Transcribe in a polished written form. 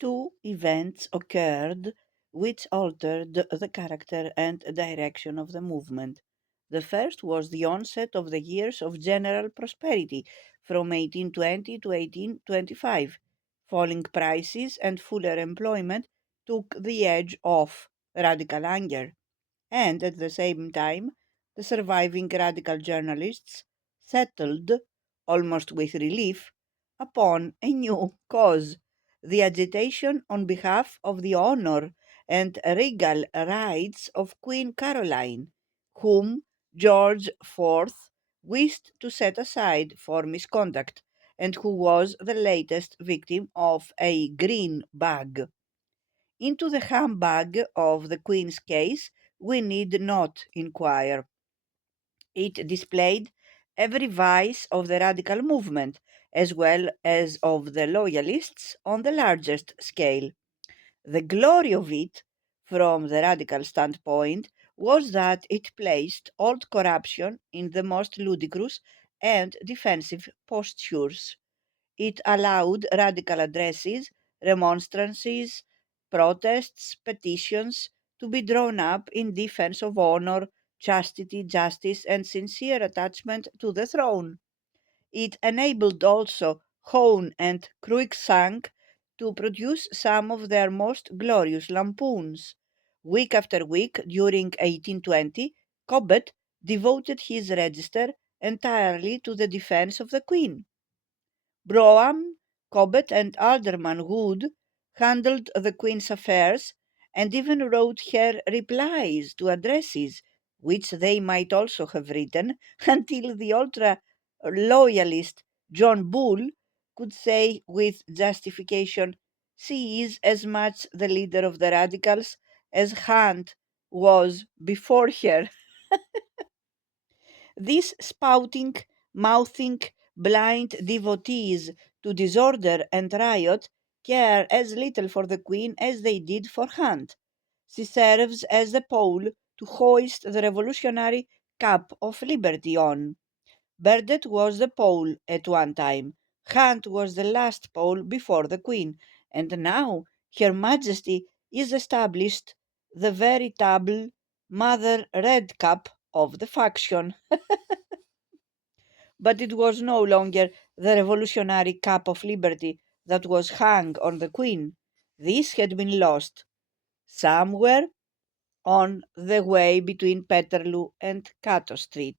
Two events occurred which altered the character and direction of the movement. The first was the onset of the years of general prosperity from 1820 to 1825. Falling prices and fuller employment took the edge off radical anger, and at the same time, the surviving radical journalists settled, almost with relief, upon a new cause, the agitation on behalf of the honor and regal rights of Queen Caroline, whom George IV wished to set aside for misconduct, and who was the latest victim of a green bug. Into the humbug of the Queen's case we need not inquire. It displayed every vice of the radical movement, as well as of the loyalists on the largest scale. The glory of it, from the radical standpoint, was that it placed old corruption in the most ludicrous and defensive postures. It allowed radical addresses, remonstrances, protests, petitions to be drawn up in defense of honor, chastity, justice, and sincere attachment to the throne. It enabled also Hone and Cruikshank to produce some of their most glorious lampoons. Week after week during 1820, Cobbett devoted his register entirely to the defense of the Queen. Brougham, Cobbett, and Alderman Wood handled the Queen's affairs and even wrote her replies to addresses, which they might also have written, until the ultra loyalist John Bull could say with justification, "She is as much the leader of the radicals as Hunt was before her." These spouting, mouthing, blind devotees to disorder and riot care as little for the Queen as they did for Hunt. She serves as the pole to hoist the revolutionary cap of liberty on. Burdett was the pole at one time. Hunt was the last pole before the Queen, and now Her Majesty is established the veritable Mother Redcap of the faction. But it was no longer the revolutionary cap of liberty that was hung on the Queen. This had been lost somewhere on the way between Peterloo and Cato Street.